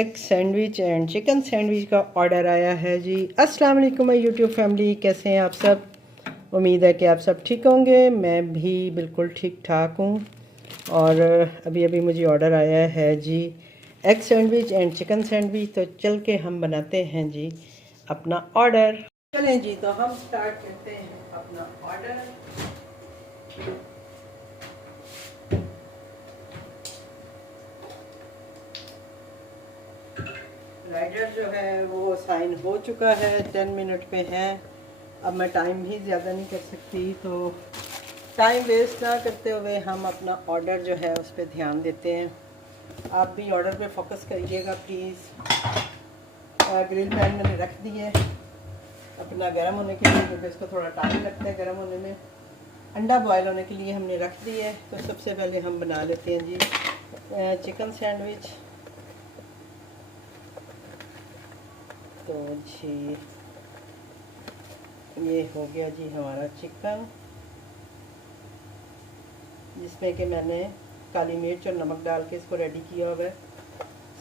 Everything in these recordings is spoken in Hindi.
Egg sandwich and chicken sandwich का ऑर्डर आया है जी। अस्सलाम वालेकुम माय यूट्यूब फैमिली, कैसे हैं आप सब। उम्मीद है कि आप सब ठीक होंगे। मैं भी बिल्कुल ठीक ठाक हूँ। और अभी अभी मुझे ऑर्डर आया है जी egg sandwich and chicken sandwich. तो चल के हम बनाते हैं जी अपना ऑर्डर। चलें जी, तो हम स्टार्ट करते हैं अपना ऑर्डर। राइडर जो है वो साइन हो चुका है, 10 मिनट पे है। अब मैं टाइम भी ज़्यादा नहीं कर सकती, तो टाइम वेस्ट ना करते हुए हम अपना ऑर्डर जो है उस पर ध्यान देते हैं। आप भी ऑर्डर पे फोकस करिएगा प्लीज़। ग्रिल पैन मैंने रख दी है अपना गर्म होने के लिए, क्योंकि इसको थोड़ा टाइम लगता है गर्म होने में। अंडा बॉयल होने के लिए हमने रख दी है। तो सबसे पहले हम बना लेते हैं जी चिकन सैंडविच। तो जी ये हो गया जी हमारा चिकन, जिसमें कि मैंने काली मिर्च और नमक डाल के इसको रेडी किया हुआ है।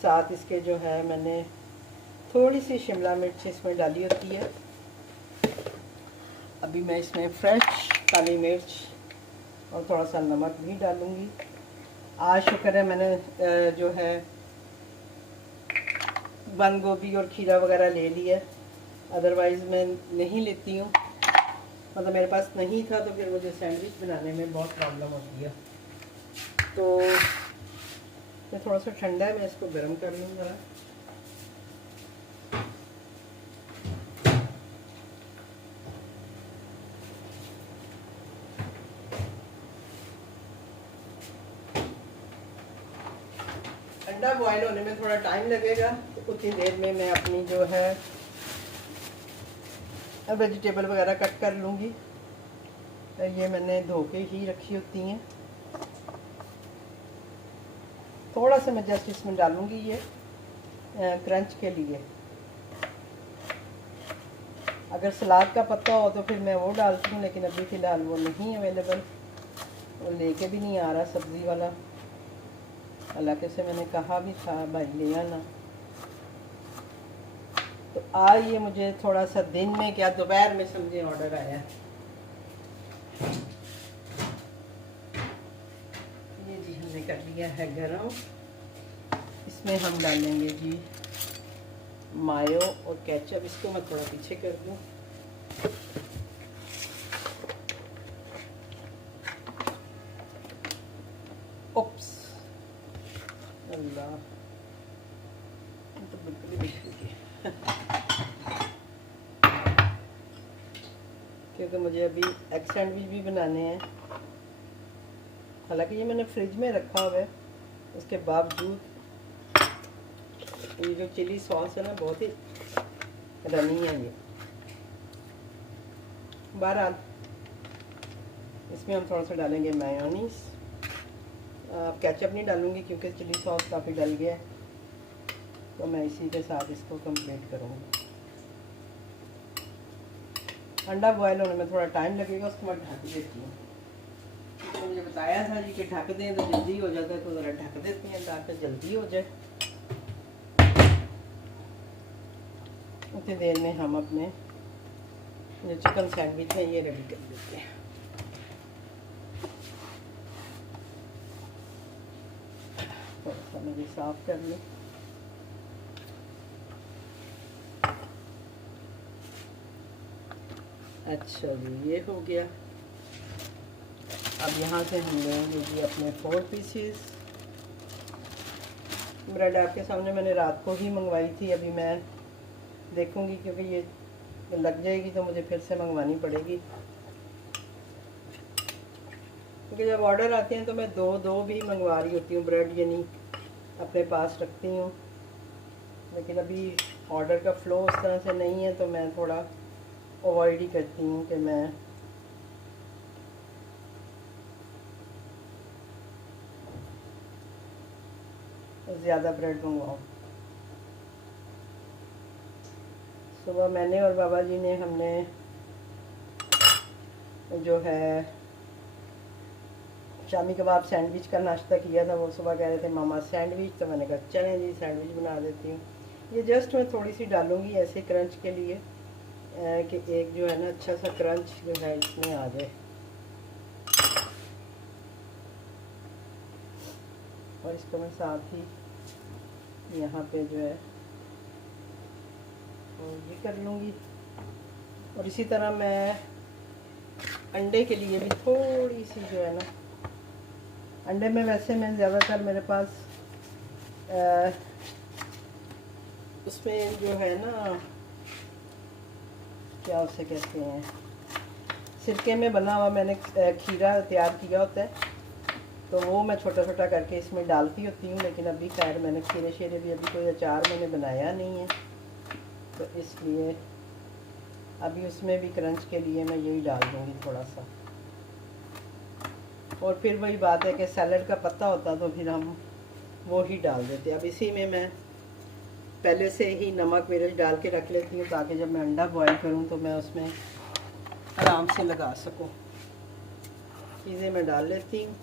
साथ इसके जो है मैंने थोड़ी सी शिमला मिर्च इसमें डाली होती है। अभी मैं इसमें फ्रेश काली मिर्च और थोड़ा सा नमक भी डालूँगी। आज शुक्र है मैंने जो है बंद गोभी और खीरा वगैरह ले लिया, अदरवाइज़ मैं नहीं लेती हूँ। मतलब मेरे पास नहीं था तो फिर मुझे सैंडविच बनाने में बहुत प्रॉब्लम होती है। तो ये थोड़ा सा ठंडा है, मैं इसको गर्म कर लूँ ज़रा। अंडा बॉयल होने में थोड़ा टाइम लगेगा, तो उतनी देर में मैं अपनी जो है वेजिटेबल वगैरह कट कर लूँगी। ये मैंने धो के ही रखी होती हैं। थोड़ा सा मैं जस्ट इसमें डालूँगी ये क्रंच के लिए। अगर सलाद का पत्ता हो तो फिर मैं वो डालती हूँ, लेकिन अभी फ़िलहाल वो नहीं अवेलेबल, वो लेके भी नहीं आ रहा सब्ज़ी वाला। हालांकि से मैंने कहा भी था भाई ले आना। तो आज ये मुझे थोड़ा सा दिन में क्या दोपहर में समझे ऑर्डर आया। ये जी हमने कर लिया है गरम। इसमें हम डालेंगे जी मायो और केचप। इसको मैं थोड़ा पीछे कर दूँ। ओप्स अल्लाह, तो बिल्कुल ही बिल्कुल क्योंकि मुझे अभी एग सैंडविच भी बनाने हैं। हालांकि ये मैंने फ्रिज में रखा हुआ है, उसके बावजूद ये जो चिली सॉस है ना बहुत ही रनी है ये। बहरहाल इसमें हम थोड़ा सा डालेंगे मेयोनीज। केचप नहीं डालूँगी क्योंकि चिली सॉस काफ़ी डल गया है, तो मैं इसी के साथ इसको कंप्लीट करूँगी। अंडा बॉयल होने में थोड़ा टाइम लगेगा, उसको मैं ढक देती हूँ। तो मुझे बताया था जी कि ढक दें तो जल्दी हो जाता है, तो ज़रा ढक देती हैं ताकि जल्दी हो जाए। उतनी देर में हम अपने जो चिकन सैंडविच है ये रेडी कर देते हैं। थोड़ा सा मुझे साफ कर लूँ। अच्छा जी ये हो गया। अब यहाँ से हम लेंगे जी अपने 4 पीसीस। ब्रेड आपके सामने मैंने रात को ही मंगवाई थी। अभी मैं देखूँगी क्योंकि ये लग जाएगी तो मुझे फिर से मंगवानी पड़ेगी, क्योंकि जब ऑर्डर आते हैं तो मैं दो भी मंगवा रही होती हूँ ब्रेड, यानी अपने पास रखती हूँ। लेकिन अभी ऑर्डर का फ़्लो उस तरह से नहीं है, तो मैं थोड़ा अवॉइड ही करती हूँ कि मैं ज़्यादा ब्रेड मंगवाऊँ। सुबह मैंने और बाबा जी ने हमने जो है शामी कबाब सैंडविच का नाश्ता किया था, वो सुबह कह रहे थे मामा सैंडविच, तो मैंने कहा चलें जी सैंडविच बना देती हूँ। ये जस्ट मैं थोड़ी सी डालूँगी ऐसे क्रंच के लिए कि एक जो है ना अच्छा सा क्रंच जो है इसमें आ जाए। और इसको मैं साथ ही यहाँ पे जो है और ये कर लूँगी। और इसी तरह मैं अंडे के लिए भी थोड़ी सी जो है ना, अंडे में वैसे मैं ज़्यादातर मेरे पास उसमें जो है ना क्या उसे कहते हैं, सिरके में बना हुआ मैंने खीरा तैयार किया होता है, तो वो मैं छोटा छोटा करके इसमें डालती होती हूँ। लेकिन अभी खैर मैंने खीरे शीरे भी अभी कोई अचार मैंने बनाया नहीं है, तो इसलिए अभी उसमें भी क्रंच के लिए मैं यही डाल दूँगी थोड़ा सा। और फिर वही बात है कि सैलड का पत्ता होता तो फिर हम वो ही डाल देते। अब इसी में मैं पहले से ही नमक मिर्च डाल के रख लेती हूँ ताकि जब मैं अंडा बॉईल करूँ तो मैं उसमें आराम से लगा सकूँ। चीज़ें मैं डाल लेती हूँ।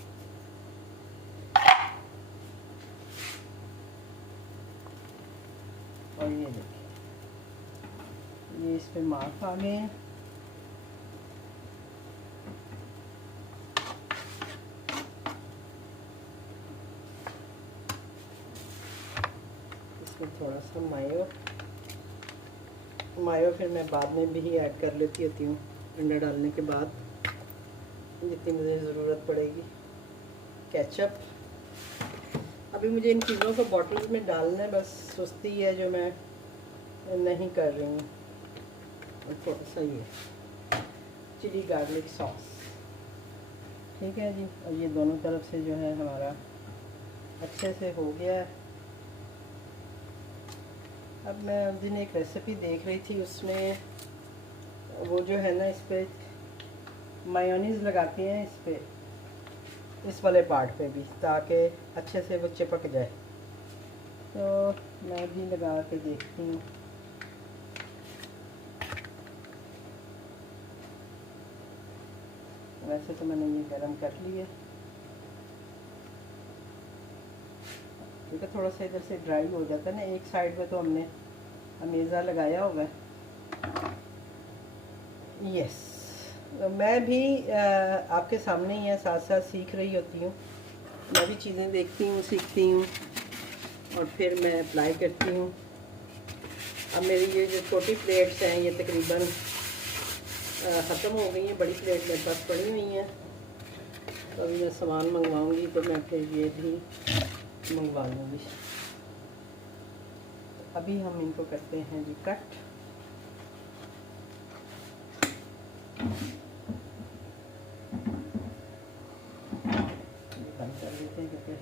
और ये देखिए, ये इस पर मार्क आ गए हैं। इसमें थोड़ा सा मायो फिर मैं बाद में भी ऐड कर लेती होती हूँ अंडा डालने के बाद, जितनी मुझे ज़रूरत पड़ेगी। केचप अभी मुझे इन चीज़ों को बॉटल्स में डालना है, बस सुस्ती है जो मैं नहीं कर रही हूँ। और थोड़ा सा ये चिली गार्लिक सॉस, ठीक है जी। और ये दोनों तरफ से जो है हमारा अच्छे से हो गया है। अब मैं उस दिन एक रेसिपी देख रही थी, उसमें वो जो है ना इस पर मायोनीज़ लगाते हैं इस पर, इस वाले पार्ट पे भी, ताकि अच्छे से वो चिपक जाए। तो मैं भी लगा के देखती हूँ। वैसे तो मैंने ये गरम कर लिया, क्योंकि थोड़ा सा इधर से ड्राई हो जाता है ना। एक साइड पे तो हमने अमेज़ा लगाया होगा। यस, तो मैं भी आपके सामने ही है, साथ साथ सीख रही होती हूँ। मैं भी चीज़ें देखती हूँ, सीखती हूँ और फिर मैं अप्लाई करती हूँ। अब मेरी ये जो छोटी प्लेट्स हैं ये तकरीबन ख़त्म हो गई हैं, बड़ी प्लेट मेरे पास पड़ी हुई हैं। तो अभी मैं सामान मंगवाऊँगी तो मैं फिर ये भी मंगवा लूँगी। अभी हम इनको करते हैं जी कट। बंद कर देते हैं क्योंकि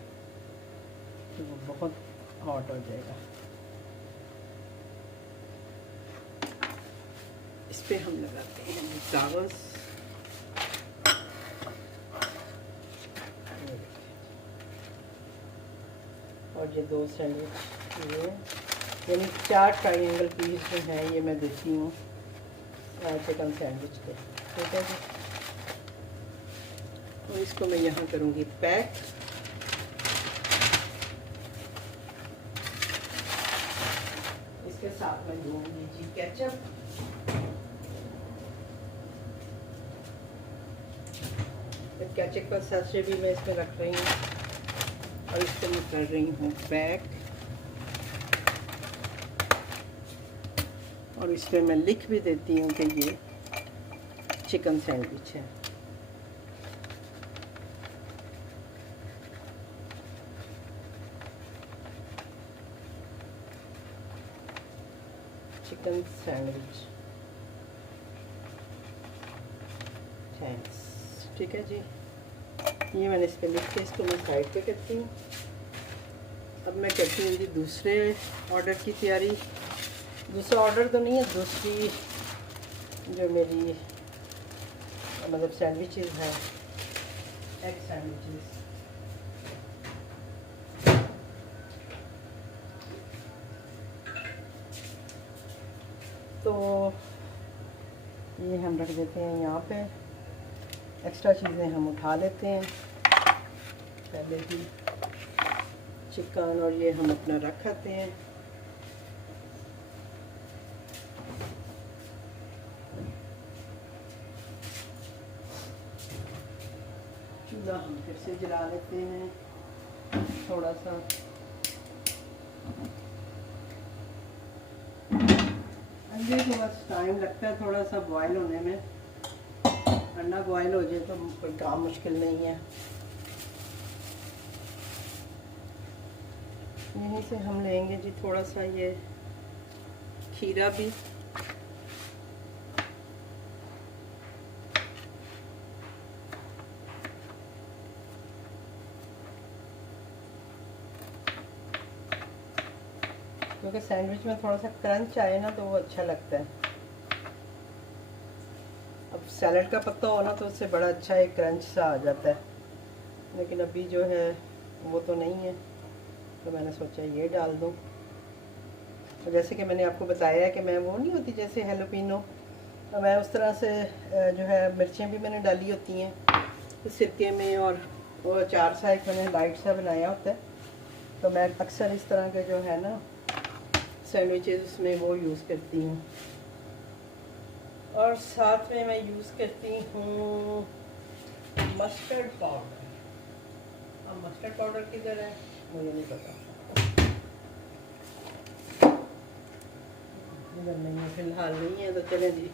वो बहुत हॉट हो जाएगा। इस पे हम लगाते हैं जी कागज़। और ये 2 सैंडविच ये यानी 4 ट्रायंगल पीस जो हैं ये मैं देती हूँ चिकन सैंडविच के, ठीक है जी। और इसको मैं यहाँ करूँगी पैक। इसके साथ मैं दूँगी जी केचप। केचप का सैशे भी मैं इसमें रख रही हूँ और इसको मैं कर रही हूँ पैक। और इस पर मैं लिख भी देती हूँ कि ये चिकन सैंडविच है। चिकन सैंडविच, थैंक्स, ठीक है जी। ये मैंने इस पर लिख के इसको मैं साइड पे करती हूँ। अब मैं करती हूँ जी दूसरे ऑर्डर की तैयारी। दूसरा ऑर्डर तो नहीं है, दूसरी जो मेरी मतलब सैंडविचेस हैं, एग सैंडविचेस। तो ये हम रख देते हैं यहाँ पे, एक्स्ट्रा चीज़ें हम उठा लेते हैं। पहले ही चिकन और ये हम अपना रख आते हैं। चूल्हा हम फिर से जला लेते हैं थोड़ा सा। अंडे को बस टाइम लगता है थोड़ा सा बॉयल होने में। अंडा बॉयल हो जाए तो कोई काम मुश्किल नहीं है। यहीं से हम लेंगे जी थोड़ा सा ये खीरा भी। क्योंकि सैंडविच में थोड़ा सा क्रंच आए ना तो वो अच्छा लगता है। अब सैलड का पत्ता हो ना तो उससे बड़ा अच्छा एक क्रंच सा आ जाता है, लेकिन अभी जो है वो तो नहीं है, तो मैंने सोचा ये डाल दूँ। तो जैसे कि मैंने आपको बताया है कि मैं वो नहीं होती जैसे हेलोपिनो, तो मैं उस तरह से जो है मिर्चें भी मैंने डाली होती हैं सिरके में, और वो अचार सा एक मैंने लाइट सा बनाया होता है। तो मैं अक्सर इस तरह के जो है ना सैंडविचेस उसमें वो यूज़ करती हूँ। और साथ में मैं यूज़ करती हूँ मस्टर्ड पाउडर। अब मस्टर्ड पाउडर किधर है मुझे नहीं पता, इधर नहीं है फ़िलहाल, नहीं है तो चले जी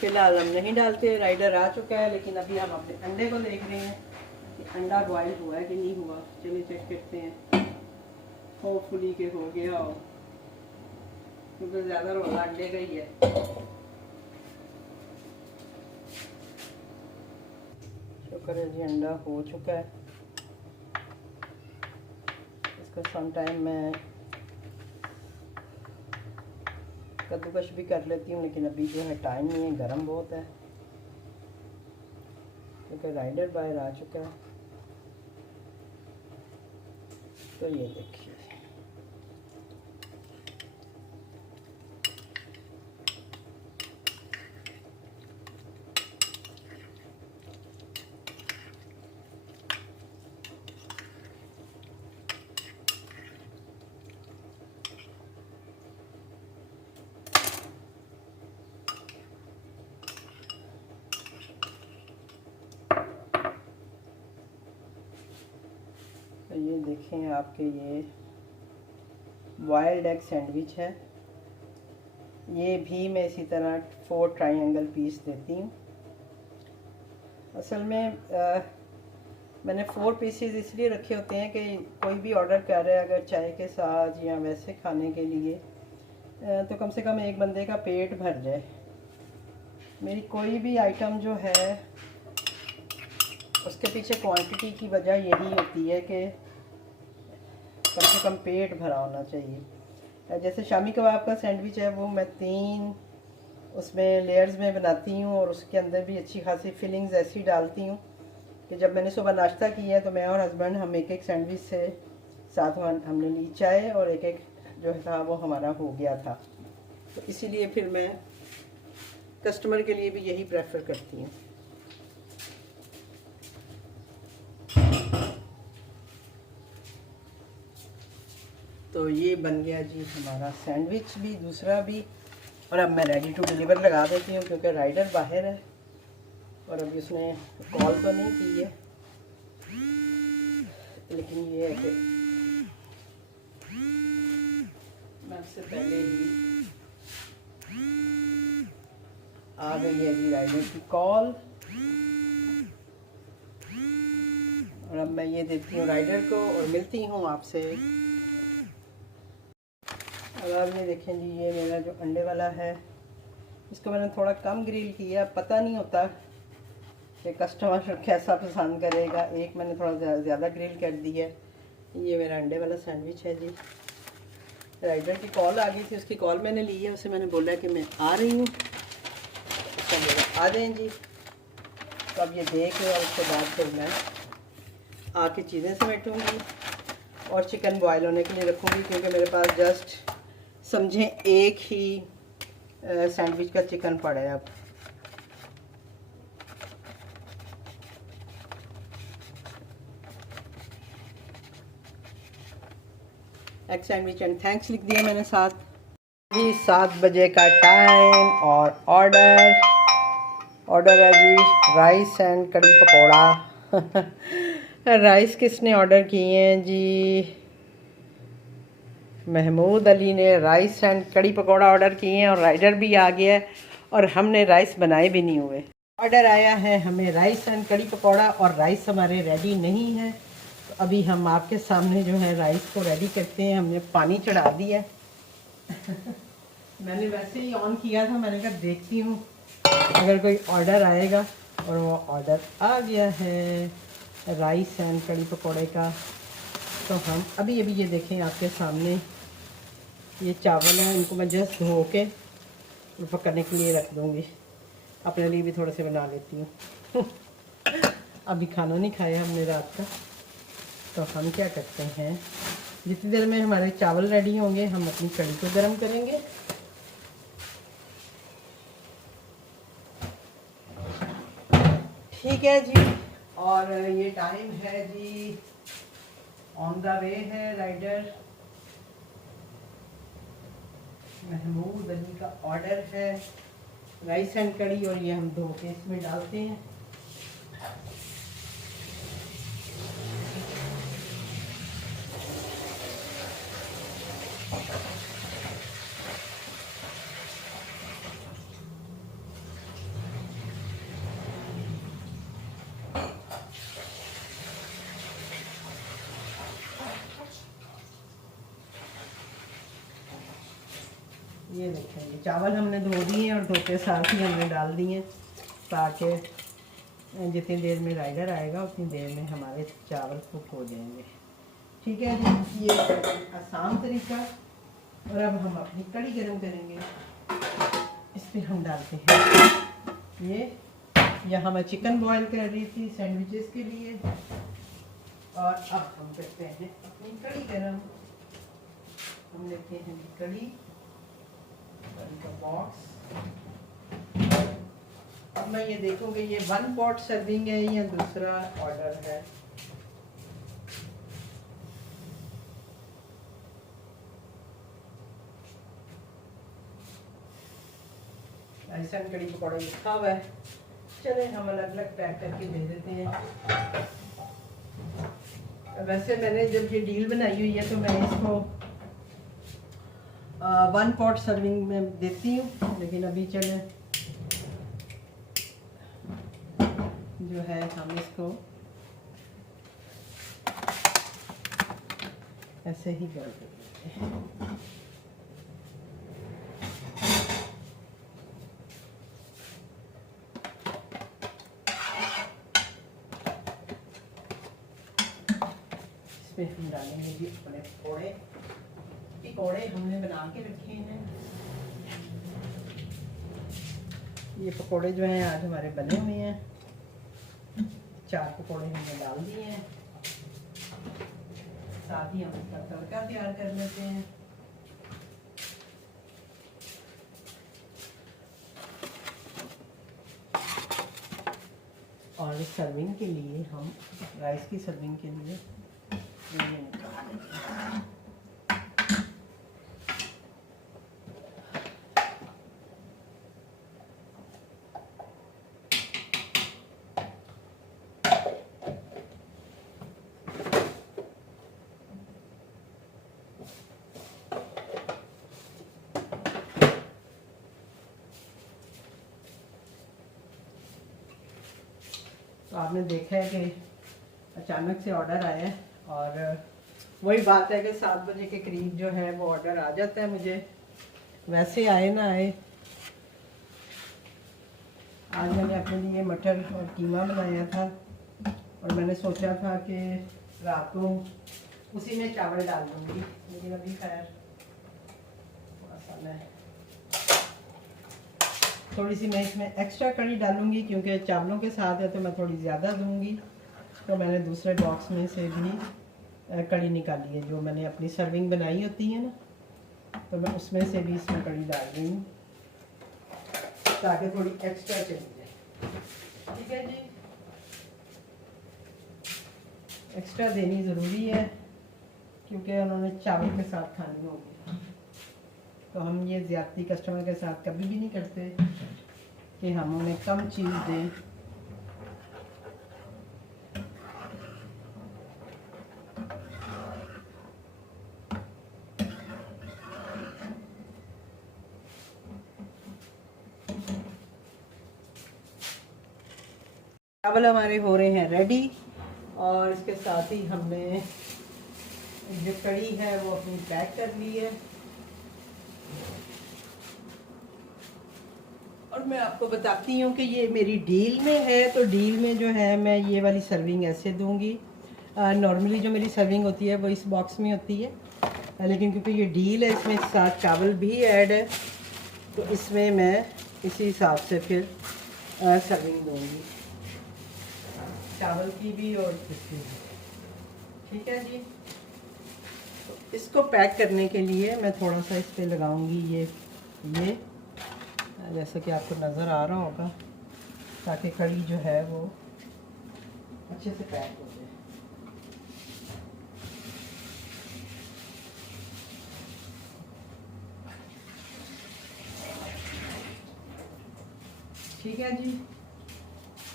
फ़िलहाल हम नहीं डालते। राइडर आ चुका है, लेकिन अभी हम अपने अंडे को देख रहे हैं कि अंडा बॉयल हुआ है कि नहीं हुआ। चलिए चेक करते हैं, होपफुली के हो गया हो, क्योंकि ज़्यादा रोला अंडे का ही है। शुक्र है जी अंडा हो चुका है। इसको सम टाइम मैं कद्दूकश भी कर लेती हूँ, लेकिन अभी जो है टाइम नहीं है, गर्म बहुत है, क्योंकि राइडर बाहर आ चुका है। तो ये देखिए तो ये देखें आपके ये बॉइल्ड एग सैंडविच है। ये भी मैं इसी तरह 4 ट्रायंगल पीस देती हूँ। असल में मैंने 4 पीसेस इसलिए रखे होते हैं कि कोई भी ऑर्डर कर रहा है अगर चाय के साथ या वैसे खाने के लिए, तो कम से कम एक बंदे का पेट भर जाए। मेरी कोई भी आइटम जो है उसके पीछे क्वांटिटी की वजह यही होती है कि कम से कम पेट भरा होना चाहिए। जैसे शामी कबाब का सैंडविच है वो मैं 3 उसमें लेयर्स में बनाती हूँ, और उसके अंदर भी अच्छी खासी फिलिंग्स ऐसी डालती हूँ कि जब मैंने सुबह नाश्ता किया तो मैं और हस्बैंड हम एक सैंडविच से साथ हमने ली चाय, और एक जो था वो हमारा हो गया था। तो इसीलिए फिर मैं कस्टमर के लिए भी यही प्रेफर करती हूँ। तो ये बन गया जी हमारा सैंडविच भी, दूसरा भी। और अब मैं रेडी टू डिलीवर लगा देती हूँ, क्योंकि राइडर बाहर है और अभी उसने कॉल तो नहीं की है, लेकिन ये है कि मैं उससे पहले ही आ गई है जी राइडर की कॉल। और अब मैं ये देती हूँ राइडर को और मिलती हूँ आपसे। और अब ये देखें जी, ये मेरा जो अंडे वाला है इसको मैंने थोड़ा कम ग्रिल किया। पता नहीं होता कि कस्टमर कैसा पसंद करेगा, एक मैंने थोड़ा ज़्यादा ग्रिल कर दिया है। ये मेरा अंडे वाला सैंडविच है जी। राइडर की कॉल आ गई थी, उसकी कॉल मैंने ली है, उसे मैंने बोला कि मैं आ रही हूँ, उसका बोला आ जाएँ जी। तो अब ये देख और उसके बाद फिर मैं आके चीज़ें समेटूँगी और चिकन बॉयल होने के लिए रखूँगी, क्योंकि मेरे पास जस्ट समझें एक ही सैंडविच का चिकन पड़ा है। अब एग सैंडविच एंड थैंक्स लिख दिया मैंने साथ। जी 7 बजे का टाइम और ऑर्डर है जी राइस एंड कड़ी पकौड़ा। राइस किसने ऑर्डर किए हैं जी? महमूद अली ने राइस एंड कड़ी पकौड़ा ऑर्डर किए हैं और राइडर भी आ गया है और हमने राइस बनाए भी नहीं हुए। ऑर्डर आया है हमें राइस एंड कड़ी पकौड़ा और राइस हमारे रेडी नहीं है, तो अभी हम आपके सामने जो है राइस को रेडी करते हैं। हमने पानी चढ़ा दिया मैंने वैसे ही ऑन किया था, मैंने कहा देखती हूँ अगर कोई ऑर्डर आएगा, और वो ऑर्डर आ गया है राइस एंड कड़ी पकौड़े का। तो हम अभी ये देखें आपके सामने ये चावल हैं, इनको मैं जस्ट धो के पकड़ने के लिए रख दूँगी। अपने लिए भी थोड़े से बना लेती हूँ। अभी खाना नहीं खाया हमने रात का, तो हम क्या करते हैं जितनी देर में हमारे चावल रेडी होंगे हम अपनी कड़ी को गर्म करेंगे। ठीक है जी, और ये टाइम है जी ऑन द वे है राइडर महमूद अली का ऑर्डर है राइस एंड कड़ी, और ये हम धो के इसमें डालते हैं। ये देखेंगे चावल हमने धो दिए और धोते साथ ही हमने डाल दिए, ताकि जितनी देर में राइडर आएगा उतनी देर में हमारे चावल कुक हो जाएंगे। ठीक है जी, ये आसान तरीका। और अब हम अपनी कड़ी गर्म करेंगे। इस पर हम डालते हैं ये, यहाँ मैं चिकन बॉईल कर रही थी सैंडविचेस के लिए, और अब हम करते हैं अपनी कड़ी गर्म। हम लेते हैं कड़ी का बॉक्स। अब मैं ये देखूंगी ये 1 पॉट सर्विंग है या दूसरा ऑर्डर है। ऐसा कड़ी पकौड़ा लिखा हुआ है, चले हम अलग अलग पैक करके दे देते हैं। वैसे मैंने जब ये डील बनाई हुई है तो मैं इसको 1 पॉट सर्विंग में देती हूँ, लेकिन अभी चले जो है हम इसको ऐसे ही कर देते हैं। इसमें हम डालेंगे जी अपने पकौड़े हमने बना के रखे हैं। ये पकौड़े जो हैं आज हमारे बने हुए हैं, 4 पकौड़े हमने डाल दिए हैं। साथ ही हम इसका तड़का तैयार कर लेते हैं। और सर्विंग के लिए हम राइस की सर्विंग के लिए ये निकाल लेंगे। तो आपने देखा है कि अचानक से ऑर्डर आया है, और वही बात है कि 7 बजे के करीब जो है वो ऑर्डर आ जाता है मुझे, वैसे आए ना आए। आज मैंने अपने लिए मटर और कीमा बनाया था, और मैंने सोचा था कि रात को उसी में चावल डाल दूँगी, लेकिन अभी खैर थोड़ा सा मैं थोड़ी सी मैं इसमें एक्स्ट्रा कड़ी डालूँगी, क्योंकि चावलों के साथ है तो मैं थोड़ी ज़्यादा दूँगी। तो मैंने दूसरे बॉक्स में से भी कड़ी निकाली है, जो मैंने अपनी सर्विंग बनाई होती है ना, तो मैं उसमें से भी इसमें कड़ी डाल रही हूँ ताकि थोड़ी एक्स्ट्रा चली जाए। ठीक है जी, एक्स्ट्रा देनी ज़रूरी है क्योंकि उन्होंने चावल के साथ खानी होगी। तो हम ये ज़्यादती कस्टमर के साथ कभी भी नहीं करते कि हम उन्हें कम चीज़ दें। चावल हमारे हो रहे हैं रेडी, और इसके साथ ही हमने जो कड़ी है वो अपनी पैक कर ली है। और मैं आपको बताती हूँ कि ये मेरी डील में है। तो डील में जो है मैं ये वाली सर्विंग ऐसे दूँगी। नॉर्मली जो मेरी सर्विंग होती है वो इस बॉक्स में होती है, लेकिन क्योंकि ये डील है इसमें साथ चावल भी ऐड है, तो इसमें मैं इसी हिसाब से फिर सर्विंग दूँगी, चावल की भी और इसकी भी। ठीक है जी। तो इसको पैक करने के लिए मैं थोड़ा सा इस पर लगाऊंगी ये जैसा कि आपको नज़र आ रहा होगा, ताकि कड़ी जो है वो अच्छे से पैक हो जाए। ठीक है जी।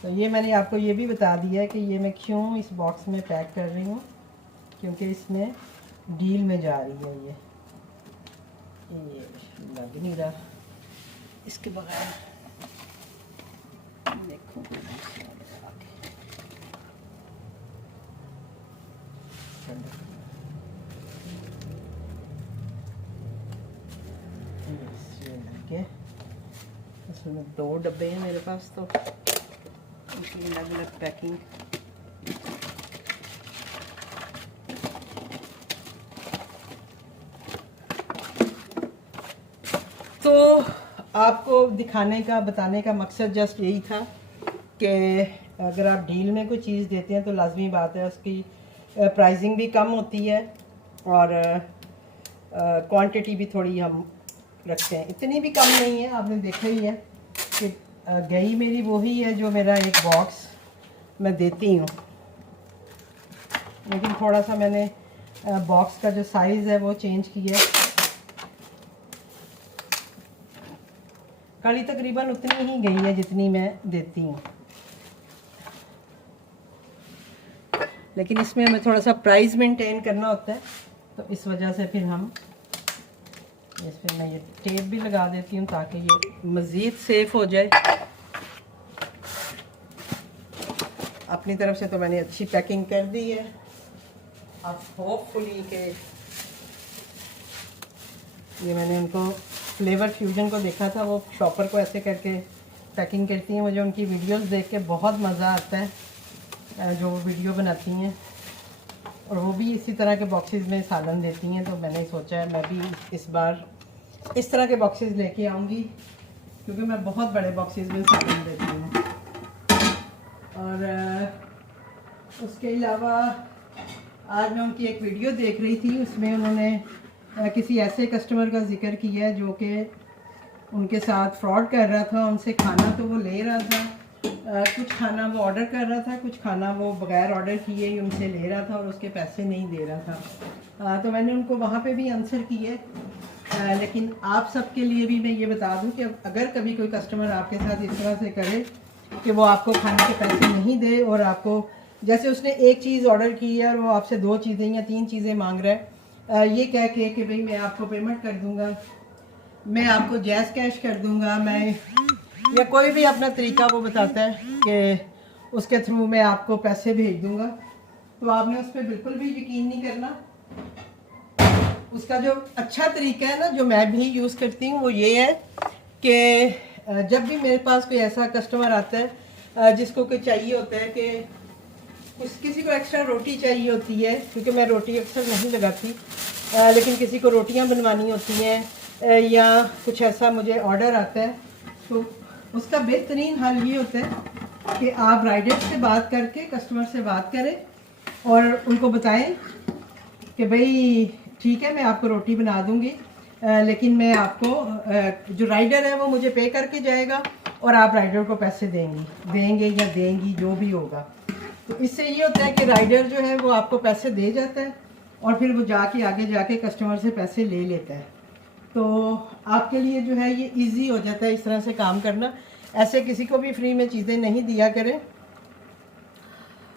तो ये मैंने आपको ये भी बता दिया है कि ये मैं क्यों इस बॉक्स में पैक कर रही हूँ, क्योंकि इसमें डील में जा रही है। ये लग नहीं रहा इसके बगैर, देखो इसमें 2 डब्बे हैं मेरे पास, तो इसकी अलग अलग पैकिंग। तो आपको दिखाने का बताने का मकसद जस्ट यही था कि अगर आप डील में कोई चीज़ देते हैं तो लाजमी बात है उसकी प्राइसिंग भी कम होती है और क्वांटिटी भी थोड़ी हम रखते हैं। इतनी भी कम नहीं है, आपने देखा ही है कि गई मेरी वही है जो मेरा एक बॉक्स मैं देती हूँ, लेकिन थोड़ा सा मैंने बॉक्स का जो साइज़ है वो चेंज किया है। कड़ी तकरीबन उतनी ही गई है जितनी मैं देती हूँ, लेकिन इसमें हमें थोड़ा सा प्राइस मेंटेन करना होता है, तो इस वजह से फिर हम इस पर मैं ये टेप भी लगा देती हूँ ताकि ये मज़ीद सेफ हो जाए। अपनी तरफ से तो मैंने अच्छी पैकिंग कर दी है। अब होपफुली के ये मैंने उनको फ्लेवर फ्यूजन को देखा था, वो शॉपर को ऐसे करके पैकिंग करती हैं। मुझे उनकी वीडियोस देख के बहुत मज़ा आता है जो वो वीडियो बनाती हैं, और वो भी इसी तरह के बॉक्सेस में सालन देती हैं। तो मैंने सोचा है मैं भी इस बार इस तरह के बॉक्सेस लेके आऊँगी, क्योंकि मैं बहुत बड़े बॉक्सेस में सालन देती हूँ। और उसके अलावा आज मैं उनकी एक वीडियो देख रही थी, उसमें उन्होंने किसी ऐसे कस्टमर का जिक्र किया है जो कि उनके साथ फ्रॉड कर रहा था। उनसे खाना तो वो ले रहा था, कुछ खाना वो ऑर्डर कर रहा था, कुछ खाना वो बगैर ऑर्डर किए ही उनसे ले रहा था और उसके पैसे नहीं दे रहा था। तो मैंने उनको वहाँ पे भी आंसर किए। लेकिन आप सबके लिए भी मैं ये बता दूं कि अगर कभी कोई कस्टमर आपके साथ इस तरह से करे कि वो आपको खाने के पैसे नहीं दे, और आपको जैसे उसने एक चीज़ ऑर्डर की है और वो आपसे 2 चीज़ें या 3 चीज़ें मांग रहा है, ये कह के कि भाई मैं आपको पेमेंट कर दूंगा, मैं आपको जैज़ कैश कर दूंगा, मैं या कोई भी अपना तरीका वो बताता है कि उसके थ्रू मैं आपको पैसे भेज दूंगा, तो आपने उस पर बिल्कुल भी यकीन नहीं करना। उसका जो अच्छा तरीका है ना, जो मैं भी यूज़ करती हूँ, वो ये है कि जब भी मेरे पास कोई ऐसा कस्टमर आता है जिसको कोई चाहिए होता है कि किसी को एक्स्ट्रा रोटी चाहिए होती है, क्योंकि मैं रोटी अक्सर नहीं लगाती, लेकिन किसी को रोटियां बनवानी होती हैं या कुछ ऐसा मुझे ऑर्डर आता है, तो उसका बेहतरीन हल ये होता है कि आप राइडर से बात करके कस्टमर से बात करें और उनको बताएं कि भाई ठीक है मैं आपको रोटी बना दूंगी, लेकिन मैं आपको जो राइडर है वो मुझे पे करके जाएगा और आप राइडर को पैसे देंगे या देंगी, जो भी होगा। तो इससे ये होता है कि राइडर जो है वो आपको पैसे दे जाता है और फिर वो जाके आगे जाके कस्टमर से पैसे ले लेता है। तो आपके लिए जो है ये इजी हो जाता है इस तरह से काम करना। ऐसे किसी को भी फ्री में चीज़ें नहीं दिया करें।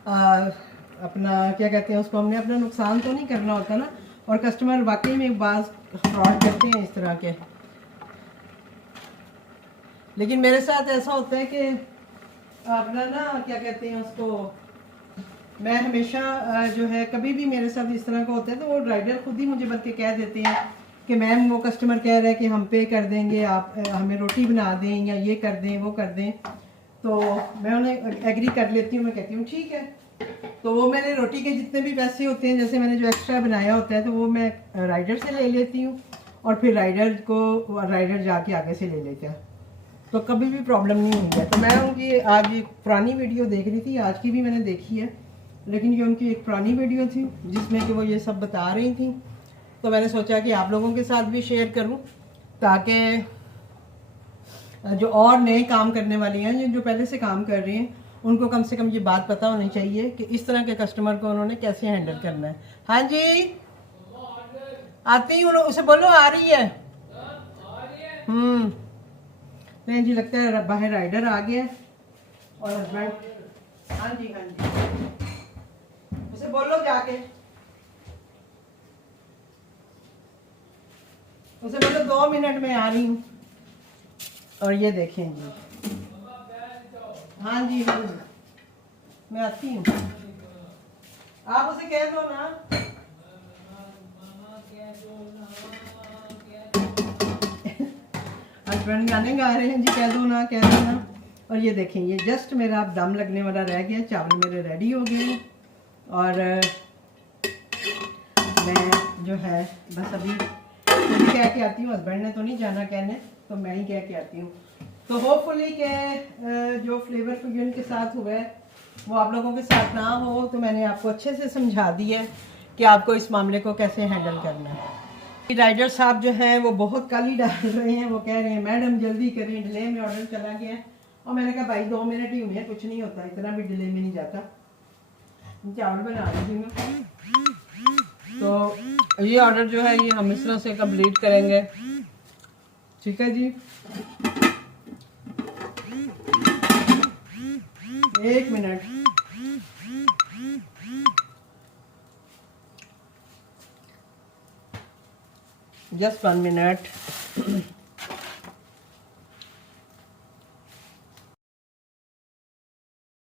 अपना क्या कहते हैं उसको, हमने अपना नुकसान तो नहीं करना होता ना। और कस्टमर वाकई में बाज़ फ्रॉड करते हैं इस तरह के। लेकिन मेरे साथ ऐसा होता है कि अपना ना क्या कहते हैं उसको, मैं हमेशा जो है कभी भी मेरे साथ इस तरह का होता है तो वो राइडर खुद ही मुझे बल्कि कह देते हैं कि मैम वो कस्टमर कह रहा है कि हम पे कर देंगे, आप हमें रोटी बना दें या ये कर दें वो कर दें। तो मैं उन्हें एग्री कर लेती हूँ, मैं कहती हूँ ठीक है। तो वो मैंने रोटी के जितने भी पैसे होते हैं, जैसे मैंने जो एक्स्ट्रा बनाया होता है तो वो मैं राइडर से ले लेती हूँ और फिर राइडर जाके आगे से ले लेता है। तो कभी भी प्रॉब्लम नहीं हुई है। तो मैं उनकी आज एक पुरानी वीडियो देख रही थी, आज की भी मैंने देखी है, लेकिन ये उनकी एक पुरानी वीडियो थी जिसमें कि वो ये सब बता रही थी। तो मैंने सोचा कि आप लोगों के साथ भी शेयर करूं ताकि जो और नए काम करने वाले हैं, जो पहले से काम कर रहे हैं, उनको कम से कम ये बात पता होनी चाहिए कि इस तरह के कस्टमर को उन्होंने कैसे हैंडल करना है। हाँ जी आती हूँ, उसे बोलो आ रही है। नहीं जी, लगता है बाहर राइडर आ गया और हस्बैंड। हाँ जी हाँ जी, उसे बोलो जाके, उसे बोलो 2 मिनट में आ रही हूँ। और ये देखें जी, हाँ जी हाँ जी मैं आती हूँ, आप उसे कह दो ना। हस्बैंड गाने गा रहे हैं जी, कह दो ना कह दो ना। और ये देखें, ये जस्ट मेरा अब दम लगने वाला रह गया, चावल मेरे रेडी हो गए और मैं जो है बस अभी खुद कह के आती हूँ, हस्बैंड ने तो नहीं जाना कहने, तो मैं ही कह के आती हूँ। तो होपफुली के जो फ्लेवर फ्यूजन के साथ हुआ है वो आप लोगों के साथ ना हो। तो मैंने आपको अच्छे से समझा दिया है कि आपको इस मामले को कैसे हैंडल करना है। राइडर साहब जो हैं वो बहुत काली डाल रहे हैं, वो कह रहे हैं मैडम जल्दी करें, डिले में ऑर्डर चला गया। और मैंने कहा भाई 2 मिनट ही हुए हैं, कुछ नहीं होता, इतना भी डिले में नहीं जाता। चावल बना रही थी मैं। तो ये ऑर्डर जो है ये हम इस तरह से कंप्लीट करेंगे, ठीक है जी। 1 मिनट, just 1 minute।